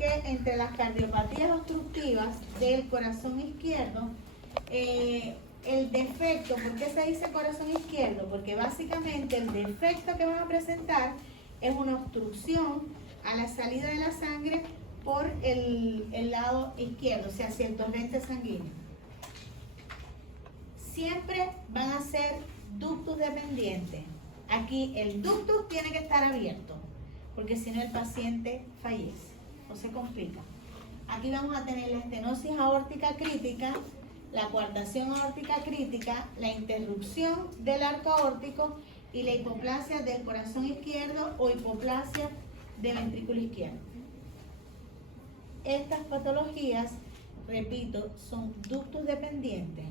que entre las cardiopatías obstructivas del corazón izquierdo, el defecto, ¿por qué se dice corazón izquierdo? Porque básicamente el defecto que van a presentar es una obstrucción a la salida de la sangre por el lado izquierdo, o sea, hacia el torrente sanguíneo. Siempre van a ser ductus dependientes. Aquí el ductus tiene que estar abierto, porque si no el paciente fallece o se complica. Aquí vamos a tener la estenosis aórtica crítica, la coartación aórtica crítica, la interrupción del arco aórtico y la hipoplasia del corazón izquierdo o hipoplasia del ventrículo izquierdo. Estas patologías, repito, son ductus dependientes.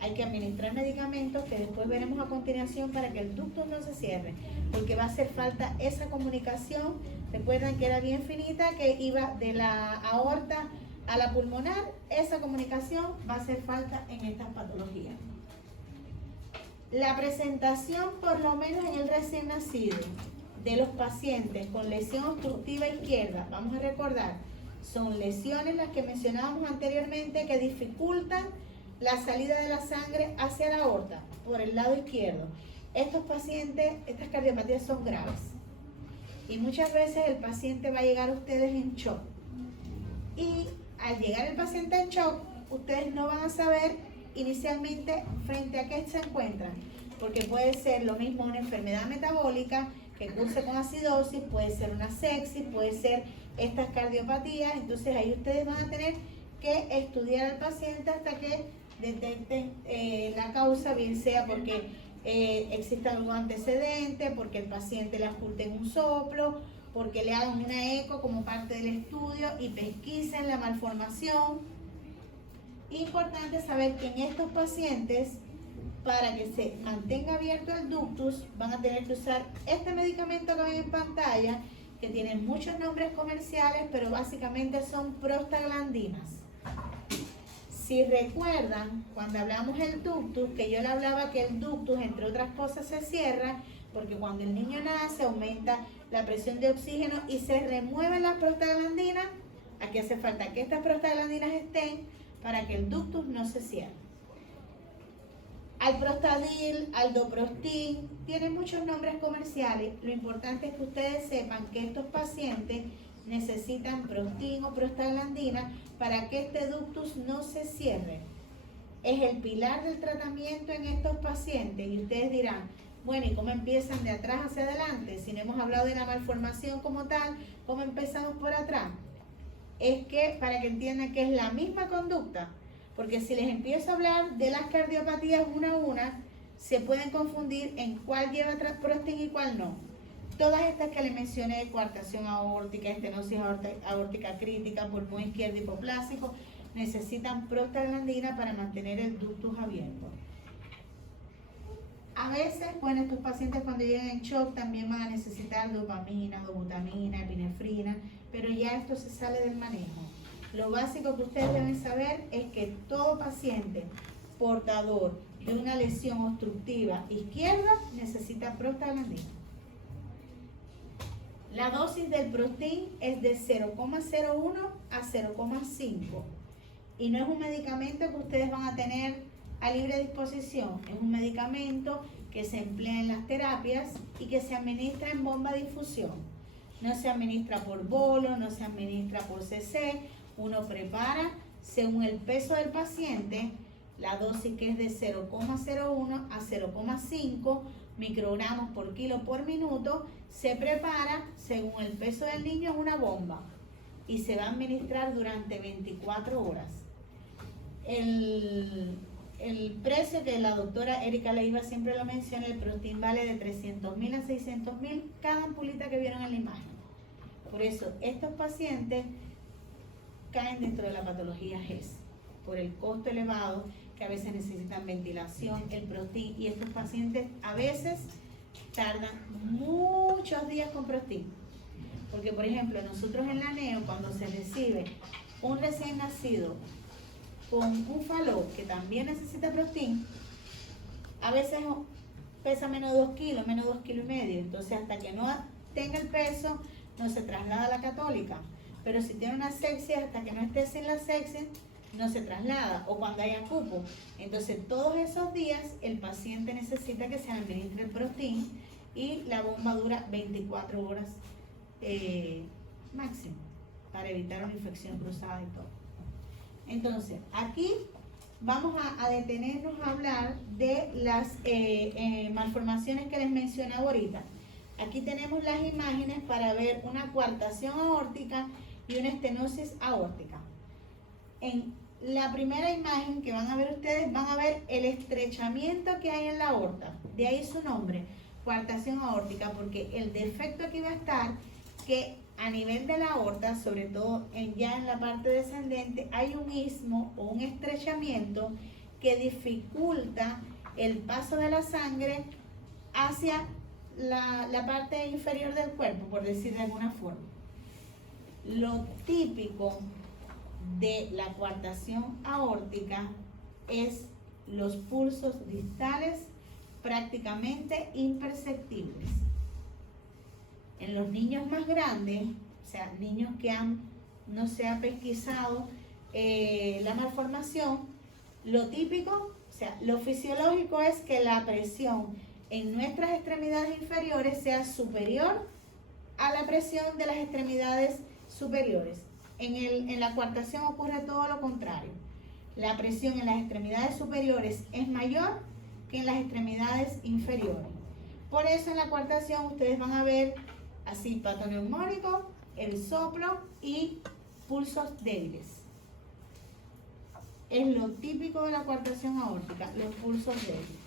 Hay que administrar medicamentos que después veremos a continuación para que el ductus no se cierre, porque va a hacer falta esa comunicación. Recuerdan que era bien finita, que iba de la aorta a la pulmonar. Esa comunicación va a hacer falta en estas patologías. La presentación, por lo menos en el recién nacido, de los pacientes con lesión obstructiva izquierda, vamos a recordar, son lesiones las que mencionábamos anteriormente que dificultan la salida de la sangre hacia la aorta por el lado izquierdo. Estos pacientes, estas cardiopatías son graves y muchas veces el paciente va a llegar a ustedes en shock, y al llegar el paciente en shock ustedes no van a saber inicialmente frente a qué se encuentran, porque puede ser lo mismo una enfermedad metabólica que curse con acidosis, puede ser una sepsis, puede ser estas cardiopatías. Entonces ahí ustedes van a tener que estudiar al paciente hasta que detecten la causa, bien sea porque exista algún antecedente, porque el paciente le oculten un soplo, porque le hagan una eco como parte del estudio y pesquisen la malformación. Importante saber que en estos pacientes, para que se mantenga abierto el ductus, van a tener que usar este medicamento que ven en pantalla, que tiene muchos nombres comerciales, pero básicamente son prostaglandinas. Si recuerdan, cuando hablamos del ductus, que yo le hablaba que el ductus, entre otras cosas, se cierra porque cuando el niño nace aumenta la presión de oxígeno y se remueven las prostaglandinas. Aquí hace falta que estas prostaglandinas estén para que el ductus no se cierre. Alprostadil, aldoprostin, tienen muchos nombres comerciales. Lo importante es que ustedes sepan que estos pacientes necesitan prostin o prostaglandina para que este ductus no se cierre. Es el pilar del tratamiento en estos pacientes. Y ustedes dirán, bueno, ¿y cómo empiezan de atrás hacia adelante? Si no hemos hablado de la malformación como tal, ¿cómo empezamos por atrás? Es que para que entiendan que es la misma conducta, porque si les empiezo a hablar de las cardiopatías una a una, se pueden confundir en cuál lleva prostin y cuál no. Todas estas que les mencioné, coartación aórtica, estenosis aórtica crítica, pulmón izquierdo hipoplásico, necesitan prostaglandina para mantener el ductus abierto. A veces, bueno, estos pacientes cuando llegan en shock también van a necesitar dopamina, dobutamina, epinefrina, pero ya esto se sale del manejo. Lo básico que ustedes deben saber es que todo paciente portador de una lesión obstructiva izquierda necesita prostaglandina. La dosis del prostin es de 0,01 a 0,5 y no es un medicamento que ustedes van a tener a libre disposición. Es un medicamento que se emplea en las terapias y que se administra en bomba de infusión. No se administra por bolo, no se administra por cc. Uno prepara según el peso del paciente, la dosis que es de 0,01 a 0,5 microgramos por kilo por minuto, se prepara según el peso del niño, es una bomba y se va a administrar durante 24 horas. El precio que la doctora Erika Leiva siempre lo menciona, el prostin vale de 300.000 a 600.000 cada ampulita que vieron en la imagen. Por eso estos pacientes caen dentro de la patología GES, por el costo elevado, que a veces necesitan ventilación, el prostin, y estos pacientes a veces tardan muchos días con prostin. Porque, por ejemplo, nosotros en la NEO, cuando se recibe un recién nacido con un faló que también necesita prostin, a veces pesa menos de 2 kilos, menos de 2,5 kilos. Entonces, hasta que no tenga el peso, no se traslada a la católica. Pero si tiene una sepsis, hasta que no esté sin la sepsis, no se traslada, o cuando haya cupo. Entonces, todos esos días, el paciente necesita que se administre el Protein y la bomba dura 24 horas máximo, para evitar una infección cruzada y todo. Entonces, aquí vamos a detenernos a hablar de las malformaciones que les mencionaba ahorita. Aquí tenemos las imágenes para ver una coartación aórtica y una estenosis aórtica. En la primera imagen que van a ver ustedes, van a ver el estrechamiento que hay en la aorta. De ahí su nombre, coartación aórtica, porque el defecto aquí va a estar que a nivel de la aorta, sobre todo ya en la parte descendente, hay un istmo o un estrechamiento que dificulta el paso de la sangre hacia la parte inferior del cuerpo, por decir de alguna forma. Lo típico de la coartación aórtica es los pulsos distales prácticamente imperceptibles. En los niños más grandes, o sea, niños que no se ha pesquisado la malformación, lo típico, o sea, lo fisiológico es que la presión en nuestras extremidades inferiores sea superior a la presión de las extremidades superiores. En la coartación ocurre todo lo contrario. La presión en las extremidades superiores es mayor que en las extremidades inferiores. Por eso en la coartación ustedes van a ver así patoneumónico, el soplo y pulsos débiles. Es lo típico de la coartación aórtica, los pulsos débiles.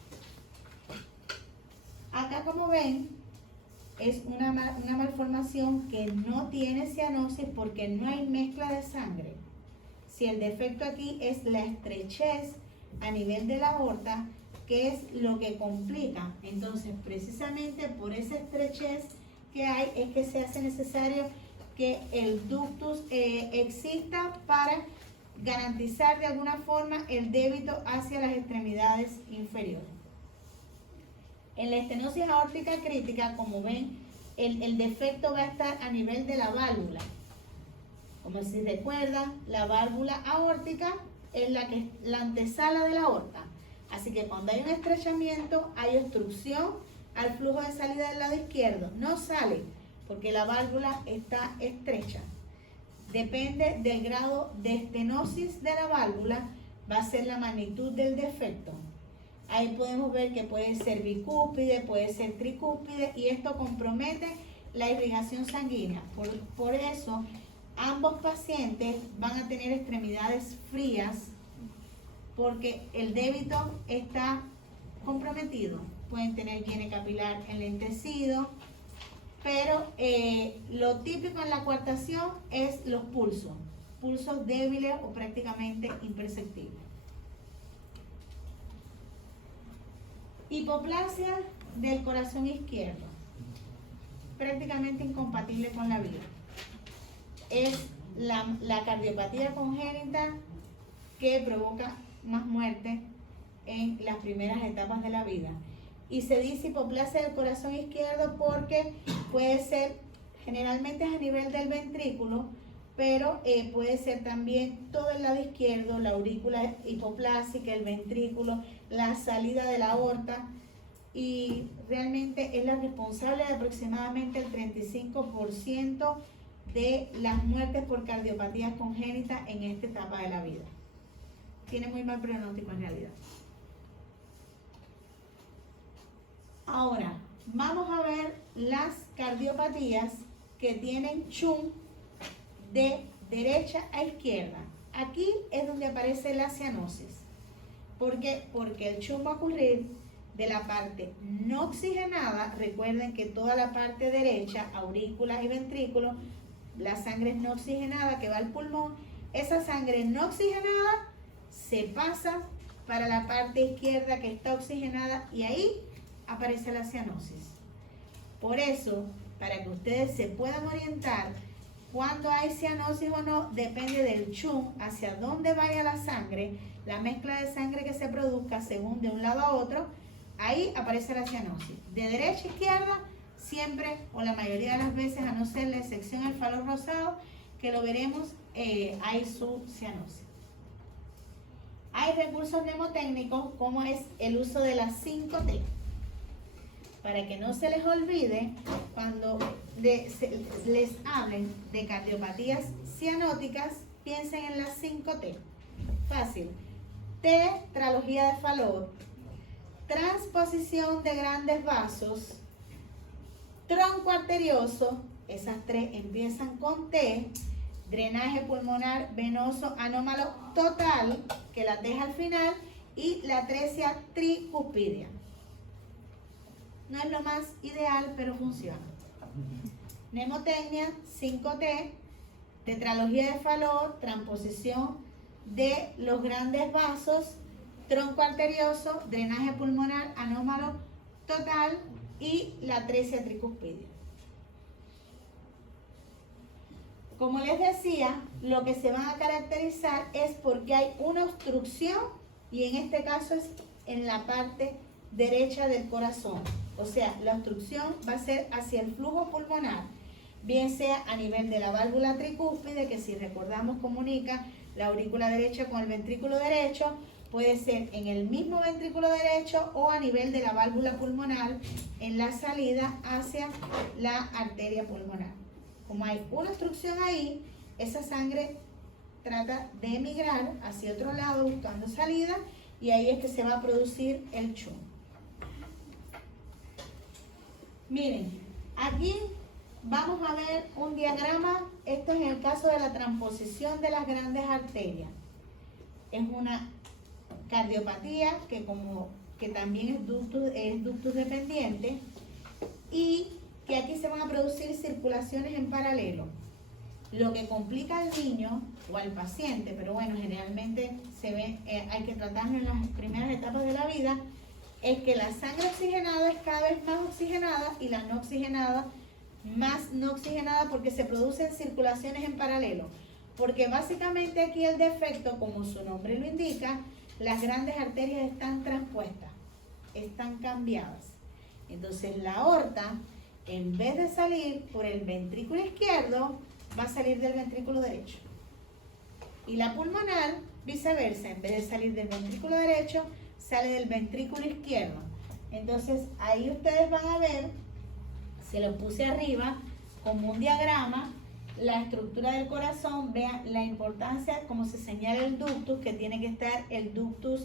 Acá, como ven, es una malformación que no tiene cianosis porque no hay mezcla de sangre. Si el defecto aquí es la estrechez a nivel de la aorta, que es lo que complica. Entonces, precisamente por esa estrechez que hay, es que se hace necesario que el ductus exista para garantizar de alguna forma el débito hacia las extremidades inferiores. En la estenosis aórtica crítica, como ven, el defecto va a estar a nivel de la válvula. Como si recuerdan, la válvula aórtica es la antesala de la aorta. Así que cuando hay un estrechamiento, hay obstrucción al flujo de salida del lado izquierdo. No sale porque la válvula está estrecha. Depende del grado de estenosis de la válvula, va a ser la magnitud del defecto. Ahí podemos ver que puede ser bicúspide, puede ser tricúspide, y esto compromete la irrigación sanguínea. Por eso, ambos pacientes van a tener extremidades frías porque el débito está comprometido. Pueden tener hiene capilar enlentecido, pero lo típico en la coartación es los pulsos débiles o prácticamente imperceptibles. Hipoplasia del corazón izquierdo, prácticamente incompatible con la vida. Es la cardiopatía congénita que provoca más muerte en las primeras etapas de la vida. Y se dice hipoplasia del corazón izquierdo porque puede ser, generalmente es a nivel del ventrículo, pero puede ser también todo el lado izquierdo, la aurícula hipoplásica, el ventrículo, la salida de la aorta, y realmente es la responsable de aproximadamente el 35% de las muertes por cardiopatías congénitas en esta etapa de la vida. Tiene muy mal pronóstico en realidad. Ahora, vamos a ver las cardiopatías que tienen SHUNT de derecha a izquierda. Aquí es donde aparece la cianosis. ¿Por qué? Porque el SHUNT va a ocurrir de la parte no oxigenada. Recuerden que toda la parte derecha, aurículas y ventrículos, la sangre es no oxigenada que va al pulmón. Esa sangre no oxigenada se pasa para la parte izquierda que está oxigenada, y ahí aparece la cianosis. Por eso, para que ustedes se puedan orientar cuando hay cianosis o no, depende del SHUNT, hacia dónde vaya la sangre, la mezcla de sangre que se produzca según de un lado a otro. Ahí aparece la cianosis. De derecha a izquierda, siempre o la mayoría de las veces, a no ser la excepción el falor rosado, que lo veremos, hay su cianosis. Hay recursos mnemotécnicos como es el uso de las 5T. Para que no se les olvide, cuando les hablen de cardiopatías cianóticas, piensen en las 5T. Fácil. Tetralogía de Fallot, transposición de grandes vasos, tronco arterioso, esas tres empiezan con T, drenaje pulmonar venoso anómalo total, que la T es al final, y la atresia tricuspidia. No es lo más ideal, pero funciona. Mnemotecnia, 5T, tetralogía de Fallot, transposición de los grandes vasos, tronco arterioso, drenaje pulmonar anómalo total y la atresia tricuspidia. Como les decía, lo que se van a caracterizar es porque hay una obstrucción y en este caso es en la parte derecha del corazón. O sea, la obstrucción va a ser hacia el flujo pulmonar, bien sea a nivel de la válvula tricúspide, que si recordamos comunica la aurícula derecha con el ventrículo derecho, puede ser en el mismo ventrículo derecho o a nivel de la válvula pulmonar en la salida hacia la arteria pulmonar. Como hay una obstrucción ahí, esa sangre trata de emigrar hacia otro lado buscando salida y ahí es que se va a producir el chum. Miren, aquí vamos a ver un diagrama. Esto es en el caso de la transposición de las grandes arterias. Es una cardiopatía que también es ductus dependiente y que aquí se van a producir circulaciones en paralelo. Lo que complica al niño o al paciente, pero bueno, generalmente se ve, hay que tratarlo en las primeras etapas de la vida, es que la sangre oxigenada es cada vez más oxigenada y la no oxigenada más no oxigenada porque se producen circulaciones en paralelo. Porque básicamente aquí el defecto, como su nombre lo indica, las grandes arterias están transpuestas, están cambiadas. Entonces la aorta, en vez de salir por el ventrículo izquierdo, va a salir del ventrículo derecho. Y la pulmonar, viceversa, en vez de salir del ventrículo derecho, sale del ventrículo izquierdo. Entonces ahí ustedes van a ver, se lo puse arriba como un diagrama, la estructura del corazón. Vean la importancia, como se señala el ductus, que tiene que estar el ductus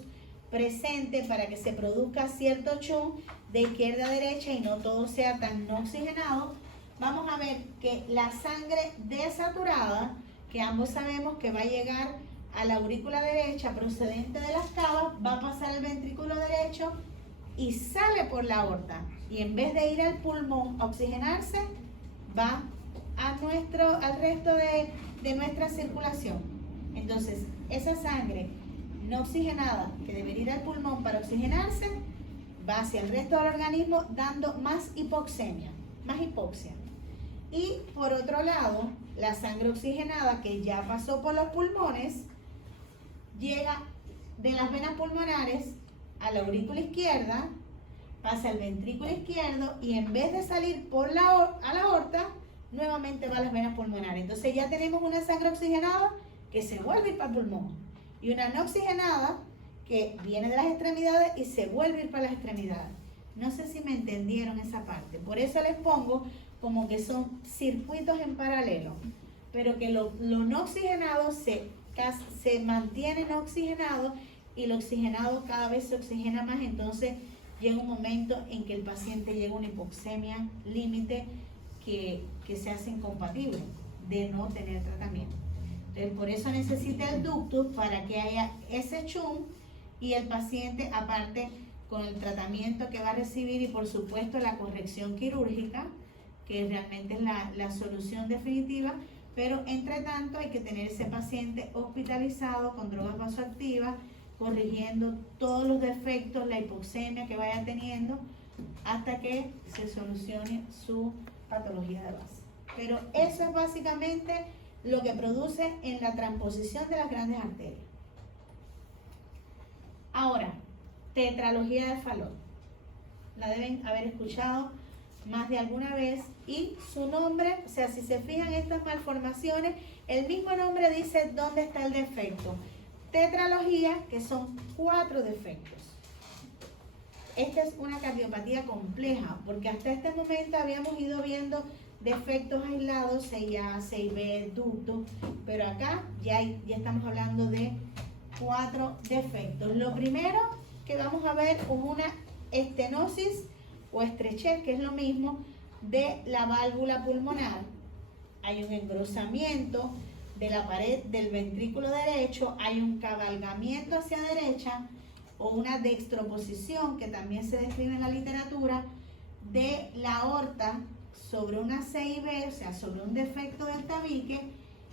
presente para que se produzca cierto chum de izquierda a derecha y no todo sea tan no oxigenado. Vamos a ver que la sangre desaturada, que ambos sabemos que va a llegar a la aurícula derecha procedente de las cavas, va a pasar al ventrículo derecho y sale por la aorta. Y en vez de ir al pulmón a oxigenarse, va al resto de nuestra circulación. Entonces, esa sangre no oxigenada que debería ir al pulmón para oxigenarse, va hacia el resto del organismo dando más hipoxemia, más hipoxia. Y por otro lado, la sangre oxigenada que ya pasó por los pulmones, llega de las venas pulmonares a la aurícula izquierda, pasa al ventrículo izquierdo y en vez de salir a la aorta, nuevamente va a las venas pulmonares. Entonces ya tenemos una sangre oxigenada que se vuelve a ir para el pulmón y una no oxigenada que viene de las extremidades y se vuelve a ir para las extremidades. No sé si me entendieron esa parte. Por eso les pongo como que son circuitos en paralelo, pero que lo no oxigenado se mantiene no oxigenado y lo oxigenado cada vez se oxigena más. Entonces llega un momento en que el paciente llega a una hipoxemia límite que se hace incompatible de no tener tratamiento. Entonces, por eso necesita el ductus para que haya ese chum y el paciente, aparte con el tratamiento que va a recibir y por supuesto la corrección quirúrgica, que realmente es la solución definitiva, pero entre tanto hay que tener ese paciente hospitalizado con drogas vasoactivas, corrigiendo todos los defectos, la hipoxemia que vaya teniendo, hasta que se solucione su patología de base. Pero eso es básicamente lo que produce en la transposición de las grandes arterias. Ahora, tetralogía de Fallot. La deben haber escuchado más de alguna vez, y su nombre, o sea, si se fijan estas malformaciones, el mismo nombre dice dónde está el defecto. Tetralogía, que son 4 defectos. Esta es una cardiopatía compleja, porque hasta este momento habíamos ido viendo defectos aislados, 6A, 6B, ducto, pero acá ya estamos hablando de 4 defectos. Lo primero que vamos a ver es una estenosis o estrechez, que es lo mismo, de la válvula pulmonar. Hay un engrosamiento de la pared del ventrículo derecho, hay un cabalgamiento hacia derecha o una dextroposición, que también se describe en la literatura, de la aorta sobre una CIB, o sea, sobre un defecto del tabique,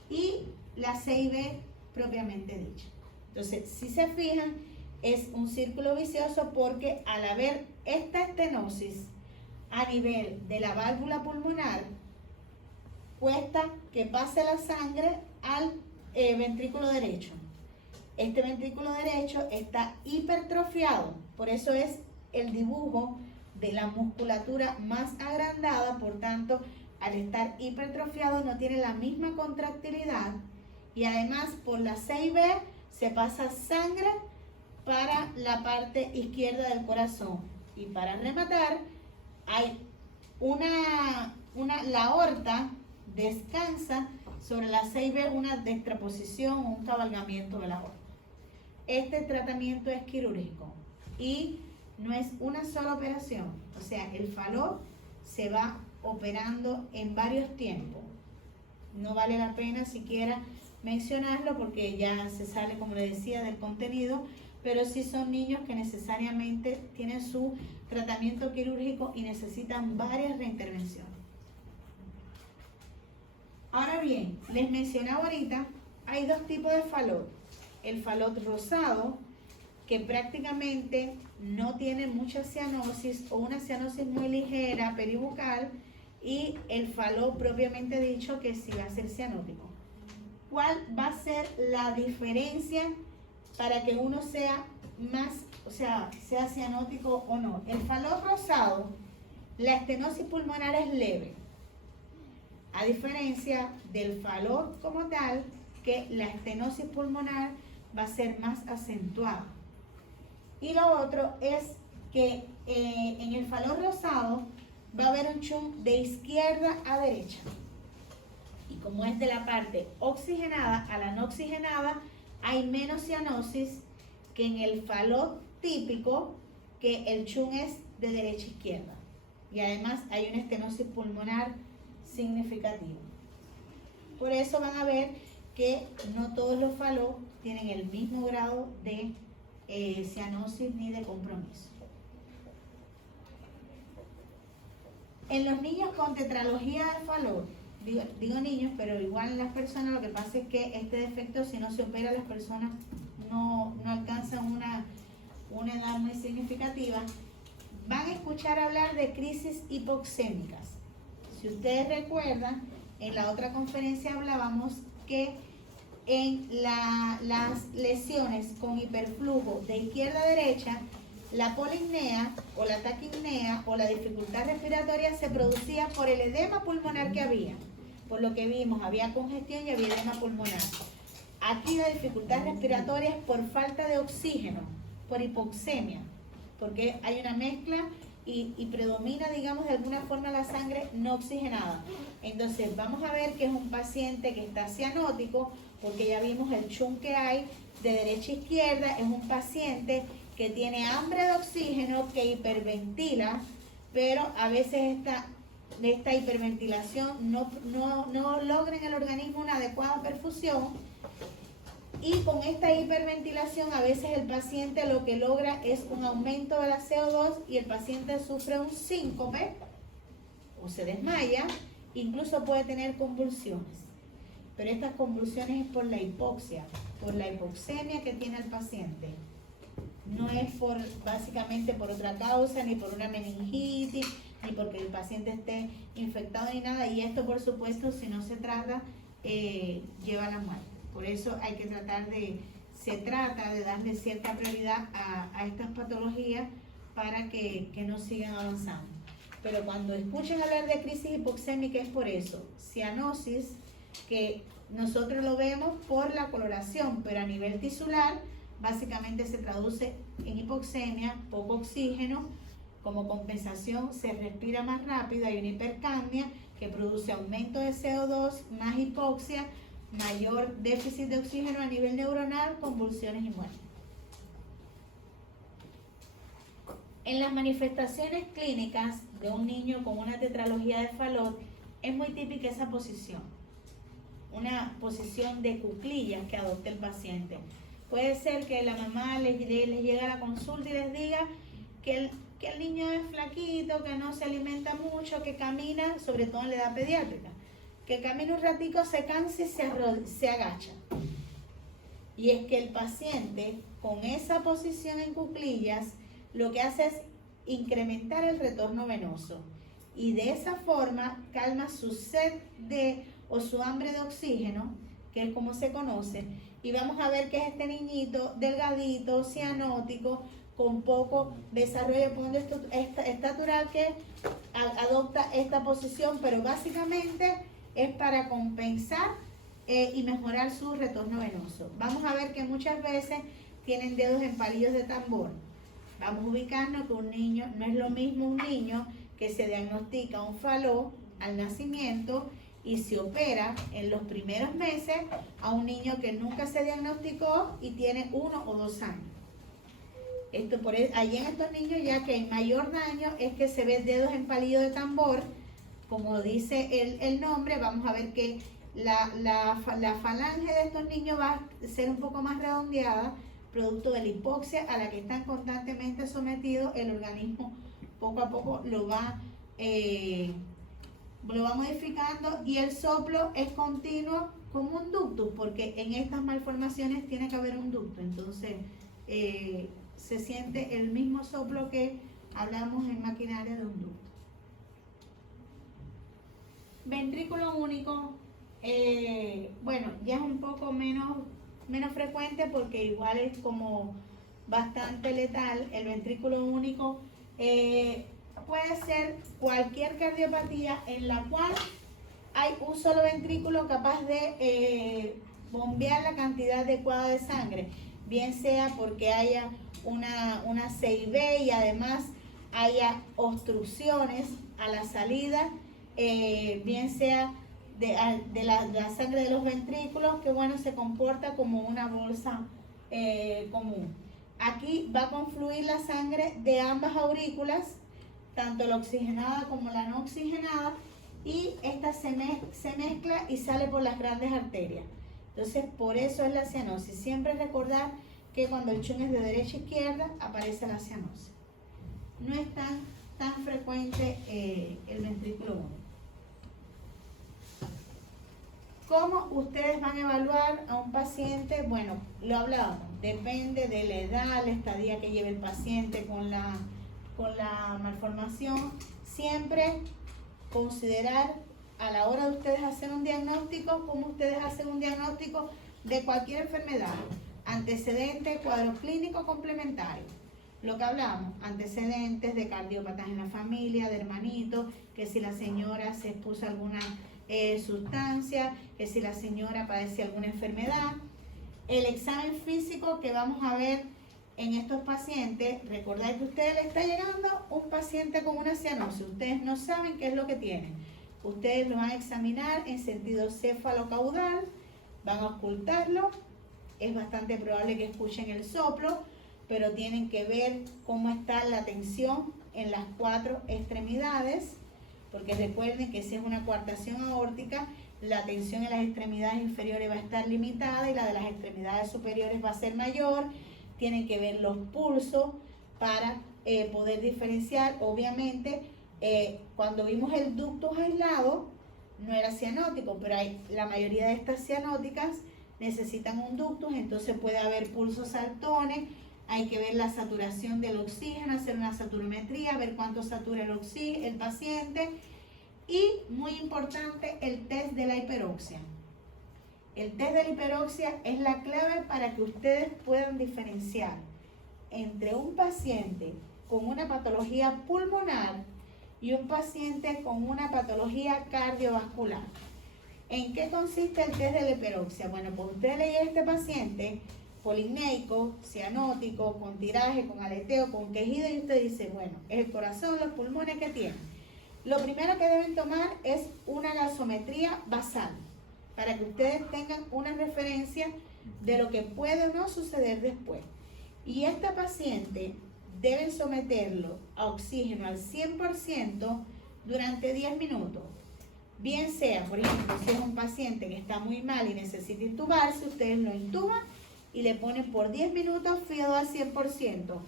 y la CIB propiamente dicha. Entonces, si se fijan, es un círculo vicioso, porque al haber esta estenosis a nivel de la válvula pulmonar, cuesta que pase la sangre al ventrículo derecho. Este ventrículo derecho está hipertrofiado, por eso es el dibujo de la musculatura más agrandada, por tanto, al estar hipertrofiado no tiene la misma contractilidad, y además por la CIB se pasa sangre para la parte izquierda del corazón. Y para rematar, hay la aorta descansa sobre la CIB, una dextroposición o un cabalgamiento de la aorta. Este tratamiento es quirúrgico y no es una sola operación, o sea, el fallo se va operando en varios tiempos. No vale la pena siquiera mencionarlo porque ya se sale, como le decía, del contenido, pero sí son niños que necesariamente tienen su tratamiento quirúrgico y necesitan varias reintervenciones. Ahora bien, les mencionaba ahorita, hay 2 tipos de falot. El falot rosado, que prácticamente no tiene mucha cianosis o una cianosis muy ligera peribucal, y el falot propiamente dicho, que sí va a ser cianótico. ¿Cuál va a ser la diferencia para que uno sea más, o sea cianótico o no? El falot rosado, la estenosis pulmonar es leve, a diferencia del falot como tal, que la estenosis pulmonar va a ser más acentuada. Y lo otro es que en el falot rosado va a haber un chum de izquierda a derecha. Y como es de la parte oxigenada a la no oxigenada, hay menos cianosis que en el falot típico, que el chum es de derecha a izquierda. Y además hay una estenosis pulmonar significativa. Por eso van a ver que no todos los falot tienen el mismo grado de cianosis ni de compromiso. En los niños con tetralogía de falot, digo niños, pero igual en las personas, lo que pasa es que este defecto, si no se opera, las personas no alcanzan una edad muy significativa, van a escuchar hablar de crisis hipoxémicas. Si ustedes recuerdan, en la otra conferencia hablábamos que en las lesiones con hiperflujo de izquierda a derecha, la polipnea o la taquipnea o la dificultad respiratoria se producía por el edema pulmonar que había. Por lo que vimos, había congestión y había edema pulmonar. Aquí la dificultad respiratoria es por falta de oxígeno, por hipoxemia, porque hay una mezcla y predomina, digamos, de alguna forma la sangre no oxigenada. Entonces vamos a ver que es un paciente que está cianótico, porque ya vimos el chum que hay de derecha a izquierda. Es un paciente que tiene hambre de oxígeno, que hiperventila, pero a veces esta hiperventilación no logra en el organismo una adecuada perfusión, y con esta hiperventilación a veces el paciente lo que logra es un aumento de la CO2 y el paciente sufre un síncope o se desmaya, incluso puede tener convulsiones. Pero estas convulsiones es por la hipoxia, por la hipoxemia que tiene el paciente. No es básicamente por otra causa, ni por una meningitis, ni porque el paciente esté infectado ni nada. Y esto, por supuesto, si no se trata, lleva a la muerte. Por eso hay que se trata de darle cierta prioridad a estas patologías para que no sigan avanzando. pero cuando escuchen hablar de crisis hipoxémica es por eso. Cianosis, que nosotros lo vemos por la coloración, pero a nivel tisular básicamente se traduce en hipoxemia, poco oxígeno. Como compensación se respira más rápido, hay una hipercapnia que produce aumento de CO2, más hipoxia, mayor déficit de oxígeno a nivel neuronal, convulsiones y muerte. En las manifestaciones clínicas de un niño con una tetralogía de Fallot es muy típica esa posición, una posición de cuclillas que adopte el paciente. Puede ser que la mamá les llegue a la consulta y les diga que el niño es flaquito, que no se alimenta mucho, que camina, sobre todo en la edad pediátrica, que camina un ratico, se cansa y se agacha. Y es que el paciente con esa posición en cuclillas lo que hace es incrementar el retorno venoso y de esa forma calma su sed o su hambre de oxígeno, que es como se conoce, y vamos a ver que es este niñito delgadito, cianótico, con poco desarrollo estatural que adopta esta posición, pero básicamente es para compensar y mejorar su retorno venoso. Vamos a ver que muchas veces tienen dedos en palillos de tambor. Vamos a ubicarnos que un niño, no es lo mismo un niño que se diagnostica un Fallot al nacimiento y se opera en los primeros meses a un niño que nunca se diagnosticó y tiene 1 o 2 años. Allí en estos niños ya que el mayor daño es que se ven dedos en palillo de tambor, como dice el nombre. Vamos a ver que la falange de estos niños va a ser un poco más redondeada, producto de la hipoxia a la que están constantemente sometidos. El organismo poco a poco lo va modificando y el soplo es continuo como un ductus, porque en estas malformaciones tiene que haber un ducto. Entonces se siente el mismo soplo que hablamos en maquinaria de un ducto. Ventrículo único, bueno, ya es un poco menos frecuente porque igual es como bastante letal. El ventrículo único puede ser cualquier cardiopatía en la cual hay un solo ventrículo capaz de bombear la cantidad adecuada de sangre, bien sea porque haya una CIB y además haya obstrucciones a la salida, bien sea de la sangre de los ventrículos, que bueno, se comporta como una bolsa común. Aquí va a confluir la sangre de ambas aurículas, tanto la oxigenada como la no oxigenada, y esta se mezcla y sale por las grandes arterias. Entonces, por eso es la cianosis. Siempre recordar que cuando el chun es de derecha a izquierda, aparece la cianosis. No es tan frecuente el ventrículo único. ¿Cómo ustedes van a evaluar a un paciente? Bueno, lo hablábamos, depende de la edad, la estadía que lleve el paciente con la malformación. Siempre considerar a la hora de ustedes hacer un diagnóstico, como ustedes hacen un diagnóstico de cualquier enfermedad: antecedentes, cuadros clínicos complementarios. Lo que hablamos, antecedentes de cardiópatas en la familia, de hermanitos, que si la señora se expuso a alguna sustancia, que si la señora padece alguna enfermedad. El examen físico que vamos a ver en estos pacientes, recordad que a ustedes les está llegando un paciente con una cianosis, ustedes no saben qué es lo que tienen. Ustedes lo van a examinar en sentido céfalo-caudal, van a ocultarlo, es bastante probable que escuchen el soplo, pero tienen que ver cómo está la tensión en las 4 extremidades, porque recuerden que si es una coartación aórtica, la tensión en las extremidades inferiores va a estar limitada y la de las extremidades superiores va a ser mayor. Tienen que ver los pulsos para poder diferenciar. Obviamente, cuando vimos el ductus aislado, no era cianótico, pero la mayoría de estas cianóticas necesitan un ductus, entonces puede haber pulsos saltones. Hay que ver la saturación del oxígeno, hacer una saturometría, ver cuánto satura el paciente. Y muy importante, el test de la hiperoxia. El test de la hiperoxia es la clave para que ustedes puedan diferenciar entre un paciente con una patología pulmonar y un paciente con una patología cardiovascular. ¿En qué consiste el test de la hiperoxia? Bueno, pues usted le llega a este paciente polimnéico, cianótico, con tiraje, con aleteo, con quejido, y usted dice, bueno, es el corazón, los pulmones que tiene. Lo primero que deben tomar es una gasometría basal, para que ustedes tengan una referencia de lo que puede o no suceder después. Y este paciente deben someterlo a oxígeno al 100% durante 10 minutos. Bien sea, por ejemplo, si es un paciente que está muy mal y necesita intubarse, ustedes lo intuban y le ponen por 10 minutos FIO2 al 100%.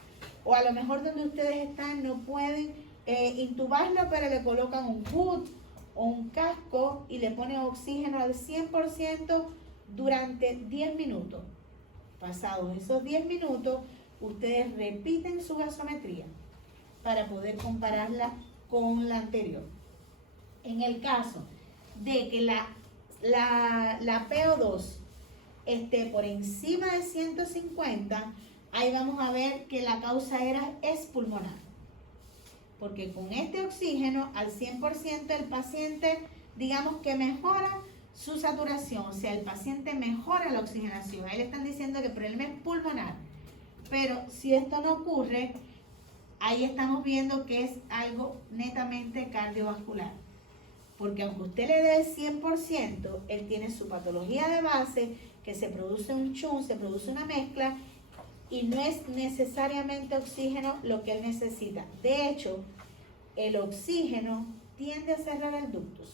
O a lo mejor donde ustedes están no pueden intubarlo, pero le colocan un hood o un casco y le ponen oxígeno al 100% durante 10 minutos. Pasados esos 10 minutos, ustedes repiten su gasometría para poder compararla con la anterior. En el caso de que la PO2 esté por encima de 150, ahí vamos a ver que la causa es pulmonar. Porque con este oxígeno al 100% el paciente, digamos que mejora su saturación, o sea, el paciente mejora la oxigenación. Ahí le están diciendo que el problema es pulmonar. Pero si esto no ocurre, ahí estamos viendo que es algo netamente cardiovascular. Porque aunque usted le dé el 100%, él tiene su patología de base, que se produce un shunt, se produce una mezcla, y no es necesariamente oxígeno lo que él necesita. De hecho, el oxígeno tiende a cerrar el ductus.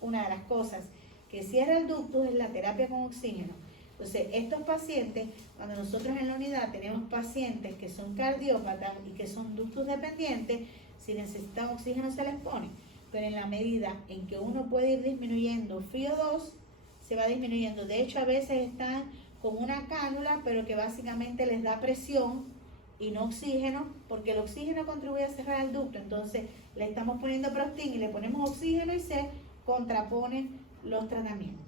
Una de las cosas que cierra el ductus es la terapia con oxígeno. Entonces, estos pacientes, cuando nosotros en la unidad tenemos pacientes que son cardiópatas y que son ductus dependientes, si necesitan oxígeno se les pone. Pero en la medida en que uno puede ir disminuyendo FIO2, se va disminuyendo. De hecho, a veces están con una cánula, pero que básicamente les da presión y no oxígeno, porque el oxígeno contribuye a cerrar el ducto. Entonces, le estamos poniendo Prostin y le ponemos oxígeno y se contraponen los tratamientos.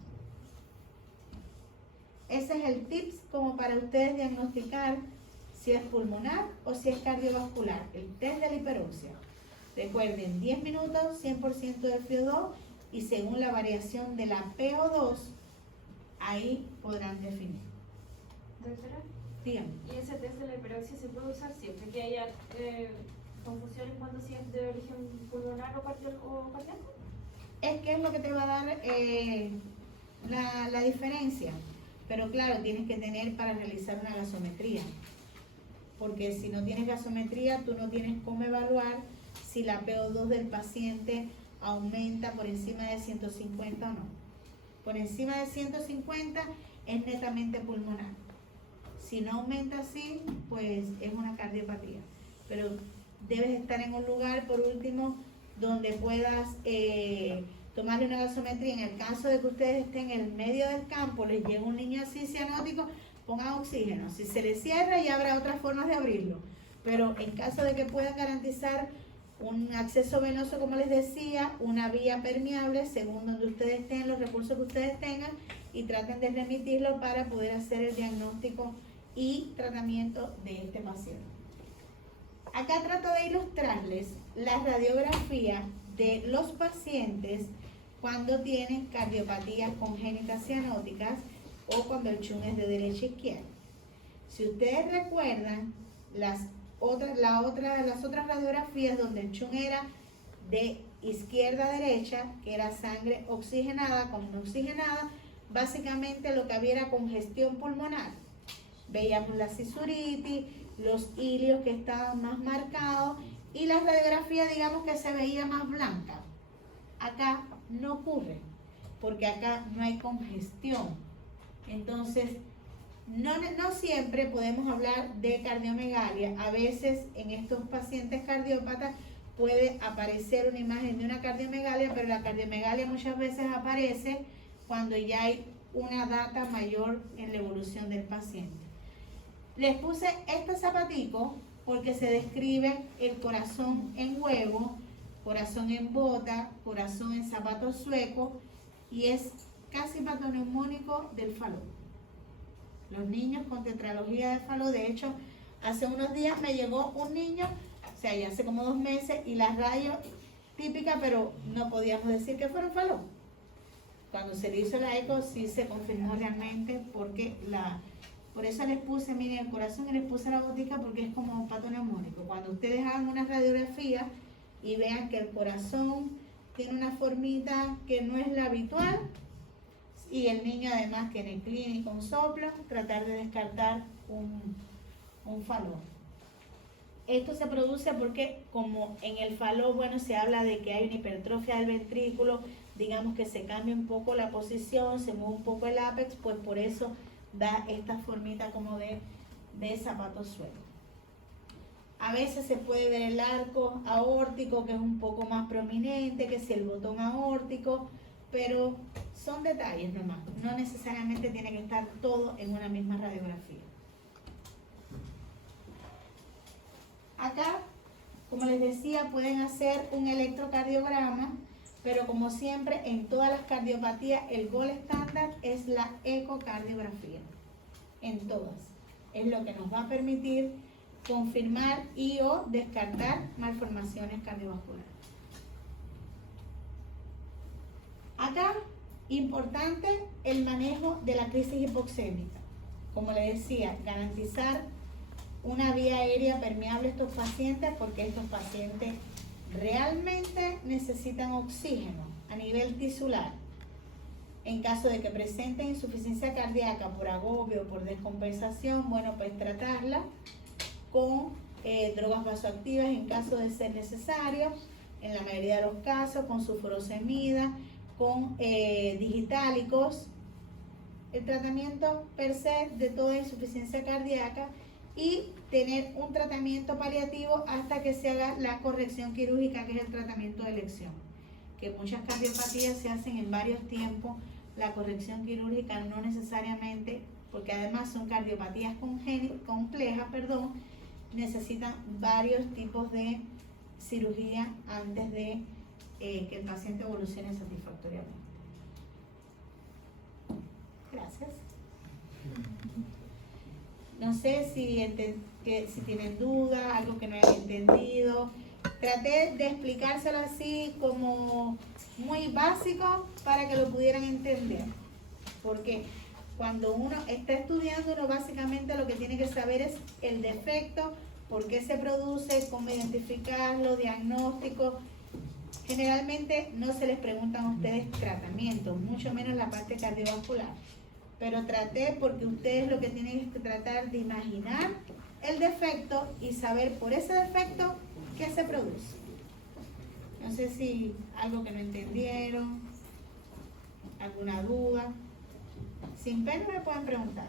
Ese es el tips como para ustedes diagnosticar si es pulmonar o si es cardiovascular, el test de la hiperoxia. Recuerden, 10 minutos, 100% de FIO2 y según la variación de la PO2, ahí podrán definir. Doctora, Dígame. ¿y ese test de la hiperoxia se puede usar siempre que haya confusión en cuanto si es de origen pulmonar o cardíaco? Es que es lo que te va a dar la diferencia. Pero claro, tienes que tener para realizar una gasometría. Porque si no tienes gasometría, tú no tienes cómo evaluar si la PO2 del paciente aumenta por encima de 150 o no. Por encima de 150 es netamente pulmonar. Si no aumenta así, pues es una cardiopatía. Pero debes estar en un lugar, por último, donde puedas tomarle una gasometría. En el caso de que ustedes estén en el medio del campo, les llega un niño así cianótico, pongan oxígeno. Si se le cierra, ya habrá otras formas de abrirlo. Pero en caso de que puedan garantizar un acceso venoso, como les decía, una vía permeable, según donde ustedes estén, los recursos que ustedes tengan, y traten de remitirlo para poder hacer el diagnóstico y tratamiento de este paciente. Acá trato de ilustrarles la radiografía de los pacientes cuando tienen cardiopatías congénitas cianóticas o cuando el shunt es de derecha a izquierda. Si ustedes recuerdan, las otras radiografías donde el shunt era de izquierda a derecha, que era sangre oxigenada con no oxigenada, básicamente lo que había era congestión pulmonar. Veíamos la cisuritis, los ilios que estaban más marcados y la radiografía, digamos, que se veía más blanca. Acá no ocurre, porque acá no hay congestión. Entonces, no siempre podemos hablar de cardiomegalia. A veces en estos pacientes cardiópatas puede aparecer una imagen de una cardiomegalia, pero la cardiomegalia muchas veces aparece cuando ya hay una data mayor en la evolución del paciente. Les puse este zapatico porque se describe el corazón en huevo, corazón en bota, corazón en zapato sueco, y es casi patoneumónico del Fallot. Los niños con tetralogía de Fallot, de hecho, hace unos días me llegó un niño, o sea, ya hace como 2 meses, y la radio típica, pero no podíamos decir que fueron falón. Cuando se le hizo la eco, sí se confirmó realmente, porque por eso les puse, miren, el corazón, y les puse la gotica porque es como un pato neumónico. Cuando ustedes hagan una radiografía y vean que el corazón tiene una formita que no es la habitual, y el niño además tiene clínico, un soplo, tratar de descartar un falón. Esto se produce porque, como en el falón, bueno, se habla de que hay una hipertrofia del ventrículo, digamos que se cambia un poco la posición, se mueve un poco el ápex, pues por eso da esta formita como de zapato suelo. A veces se puede ver el arco aórtico, que es un poco más prominente, que si el botón aórtico, pero son detalles nomás, no necesariamente tiene que estar todo en una misma radiografía. Acá, como les decía, pueden hacer un electrocardiograma, pero como siempre en todas las cardiopatías el gol estándar es la ecocardiografía, en todas. Es lo que nos va a permitir confirmar y o descartar malformaciones cardiovasculares. Acá, importante el manejo de la crisis hipoxémica. Como les decía, garantizar una vía aérea permeable a estos pacientes, porque estos pacientes realmente necesitan oxígeno a nivel tisular. En caso de que presenten insuficiencia cardíaca por agobio o por descompensación, bueno, pues tratarla con drogas vasoactivas en caso de ser necesario, en la mayoría de los casos con sulfurosemida, con digitálicos, el tratamiento per se de toda insuficiencia cardíaca, y tener un tratamiento paliativo hasta que se haga la corrección quirúrgica, que es el tratamiento de elección, que muchas cardiopatías se hacen en varios tiempos. La corrección quirúrgica no necesariamente, porque además son cardiopatías complejas, necesitan varios tipos de cirugía antes de que el paciente evolucione satisfactoriamente. Gracias. No sé si tienen dudas, algo que no hayan entendido. Traté de explicárselo así como muy básico para que lo pudieran entender. Porque cuando uno está estudiando, uno básicamente lo que tiene que saber es el defecto, por qué se produce, cómo identificarlo, diagnóstico. Generalmente no se les preguntan a ustedes tratamientos, mucho menos la parte cardiovascular. Pero traté porque ustedes lo que tienen es que tratar de imaginar el defecto y saber por ese defecto qué se produce. No sé si algo que no entendieron, alguna duda. Sin pena me pueden preguntar.